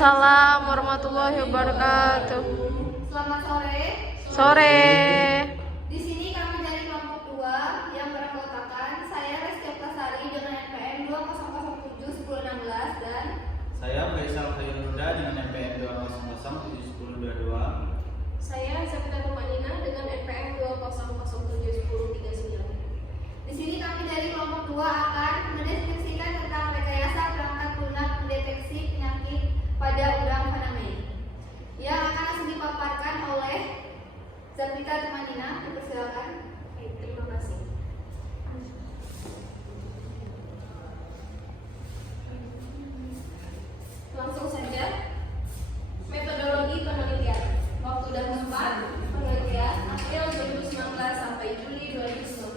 Waalaikumsalam warahmatullahi wabarakatuh. Selamat sore. Sore. Di sini kami dari kelompok 2 yang beranggotakan saya Reski Plasari dengan NPM 20071016 dan saya Faisal Khairuda dengan NPM 200701022. Saya Zabita Tumanina dengan NPM 200701039. di sini kami dari kelompok 2 akan mendeskripsikan tentang rekayasa perangkat lunak mendeteksi penyakit pada udang faname yang akan langsung dipaparkan oleh Zabita Tumanina. Dipersilakan. Terima kasih. Langsung saja. Metodologi penelitian. Waktu dan tempat penelitian April 2019 sampai Juli 2019.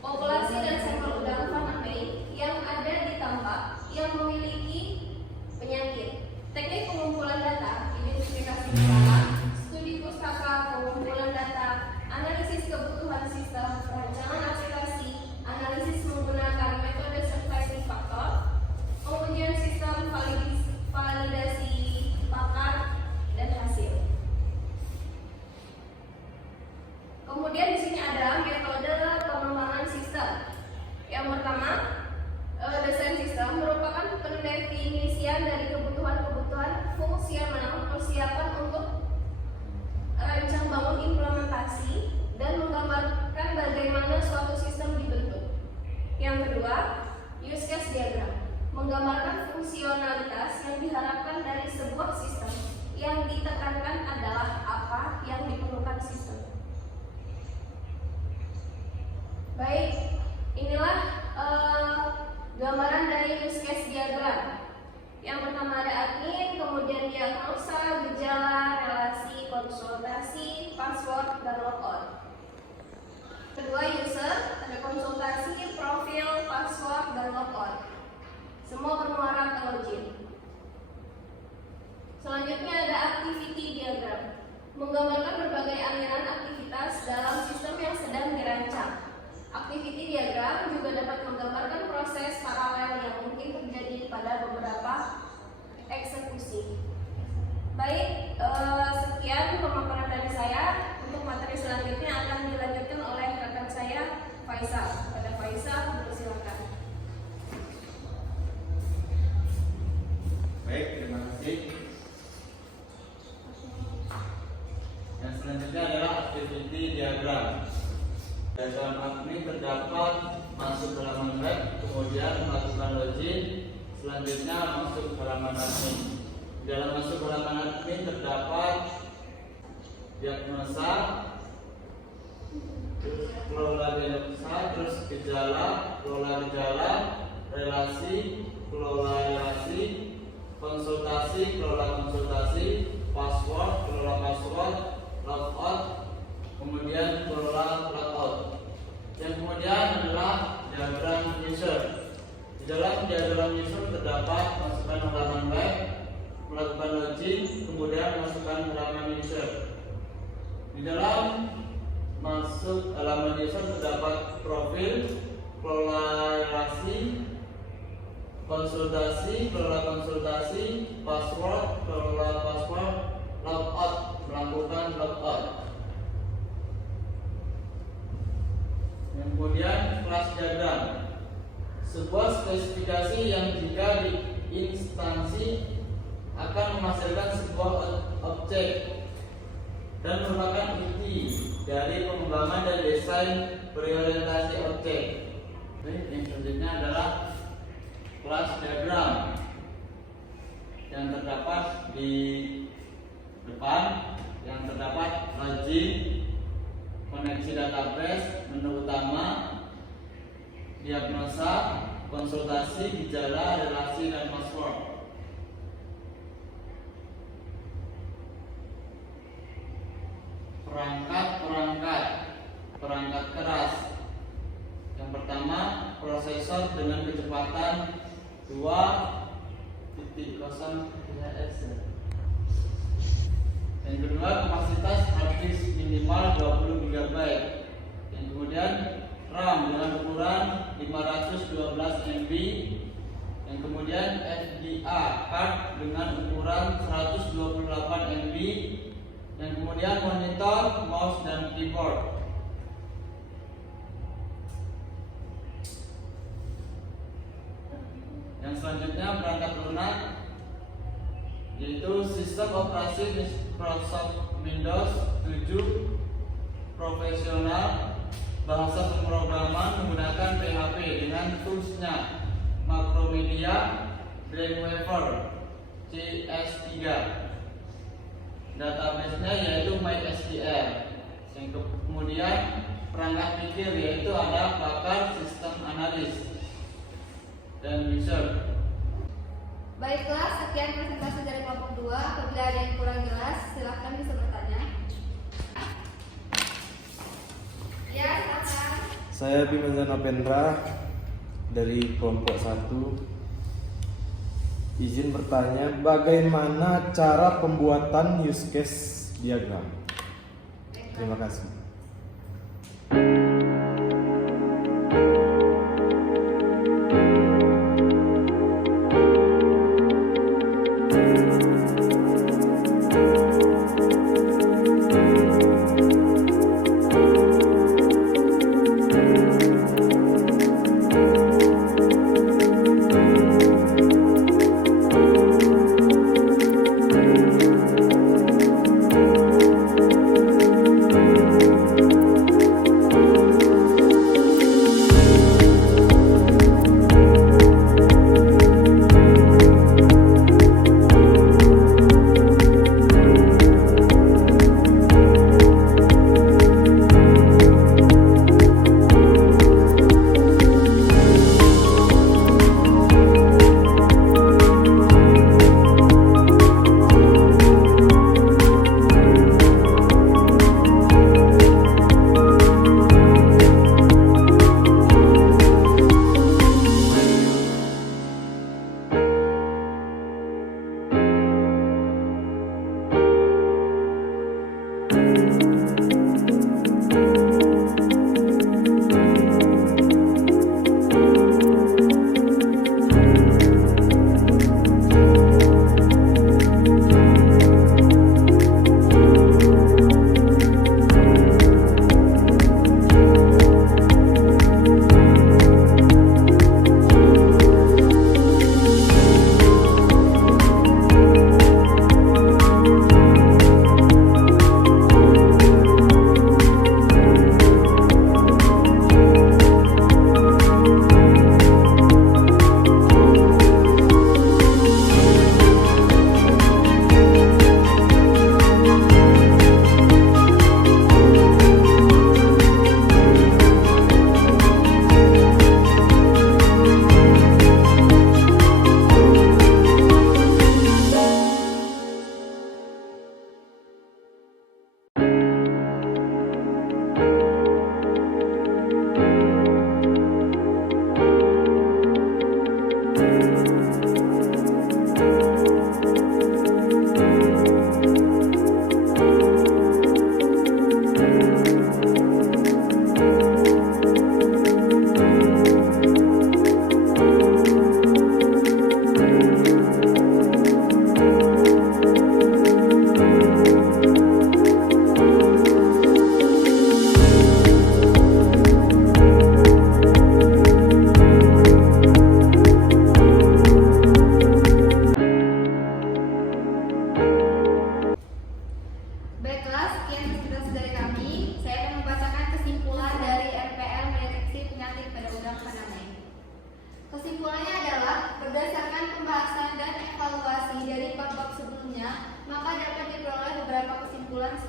Populasi dan sampel udang faname yang ada di tambak yang memiliki penyakit. Teknik pengumpulan data, identifikasi pertama, studi pustaka, pengumpulan data, analisis kebutuhan sistem, perancangan aplikasi, analisis menggunakan metode surviving faktor, pengujian sistem, validasi pakar, dan hasil. Kemudian di sini ada metode pengembangan sistem. Yang pertama, desain sistem merupakan pendefinisian dari kebutuhan-kebutuhan fungsional persiapan untuk rancang bangun implementasi dan menggambarkan bagaimana suatu sistem dibentuk. Yang kedua, use case diagram menggambarkan fungsionalitas yang diharapkan dari sebuah sistem. Yang ditekankan adalah apa yang diperlukan sistem. Baik, inilah gambaran dari use case diagram. Yang pertama ada admin, kemudian diagnosa, gejala, relasi, konsultasi, password, dan logout. Kedua user, ada konsultasi, profil, password, dan logout. Semua bermuara ke login. Selanjutnya ada activity diagram, menggambarkan berbagai aliran aktivitas dalam sistem yang sedang dirancang. Activity diagram juga dapat menggambarkan proses paralel yang mungkin terjadi pada beberapa eksekusi. Baik, sekian pemaparan dari saya. Untuk materi selanjutnya akan dilanjutkan oleh rekan saya, Faisal. Pada Faisal, silakan. Baik, terima kasih. Yang selanjutnya adalah activity diagram. Diagram admin terdapat masuk ke halaman web, kemudian melakukan login, selanjutnya masuk ke halaman admin. Di dalam masuk ke halaman admin terdapat diagnosa, kelola diagnosa, terus gejala, kelola gejala, relasi, kelola relasi, konsultasi, kelola konsultasi, password, kelola password, logout, kemudian kelola logout. Yang kemudian adalah diagram user. Di dalam diagram user terdapat masukkan halaman web, melakukan login, kemudian masukkan halaman user. Di dalam masuk halaman user terdapat profil, kelola relasi, konsultasi, kelola konsultasi, password, kelola password, logout, melakukan logout. Yang kemudian kelas diagram, sebuah spesifikasi yang jika diinstansi akan menghasilkan sebuah objek dan merupakan inti dari pengembangan dan desain berorientasi objek. Yang selanjutnya adalah kelas diagram yang terdapat di depan, yang terdapat login, koneksi database, menu utama, diagnosa, konsultasi, gejala, relasi, dan password. Perangkat keras. Yang pertama, prosesor dengan kecepatan 2.0 GHz. Yang kedua, kapasitas hard disk minimal 20 GB. Yang kemudian RAM dengan ukuran 512 MB. Yang kemudian SDA card dengan ukuran Kemudian monitor, mouse, dan keyboard. Yang selanjutnya perangkat lunak, yaitu sistem operasi Microsoft Windows 7 profesional, bahasa pemrograman menggunakan PHP dengan toolsnya Macromedia, Dreamweaver, CS3. Database-nya yaitu MySQL. Yang kemudian perangkat pikir yaitu ada pakar, sistem analis, dan user. Baiklah, sekian presentasi dari kelompok 2. Apabila ada yang kurang jelas, silahkan bisa bertanya. Ya, silakan. Saya Bimazana Pendra dari kelompok 1. Izin bertanya, bagaimana cara pembuatan use case diagram? Terima kasih.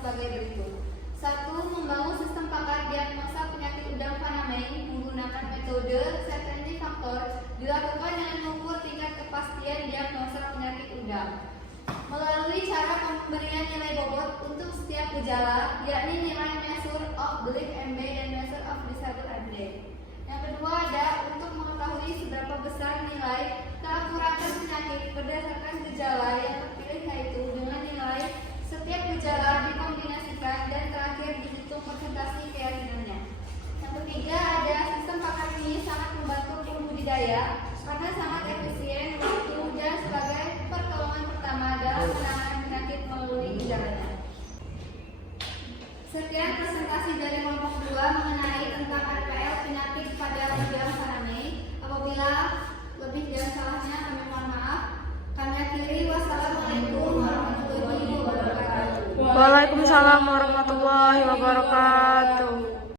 sebagai berikut. 1. Membangun sistem pakar diagnosa penyakit udang faname menggunakan metode certainty factor dilakukan dengan mengukur tingkat kepastian diagnosa penyakit udang melalui cara pemberian nilai bobot untuk setiap gejala, yakni nilai measure of belief MB dan measure of disable MB. Yang kedua ada untuk mengetahui seberapa besar nilai keakuratan penyakit berdasarkan gejala yang terpilih, yaitu dengan nilai setiap gejala dikombinasikan dan terakhir dihitung persentase keyakinannya. Yang ketiga ada sistem pakar ini sangat membantu pembudidaya karena sangat efisien waktu dan sebagai pertolongan pertama dalam penanganan penyakit melalui gejalanya. wabarakatuh.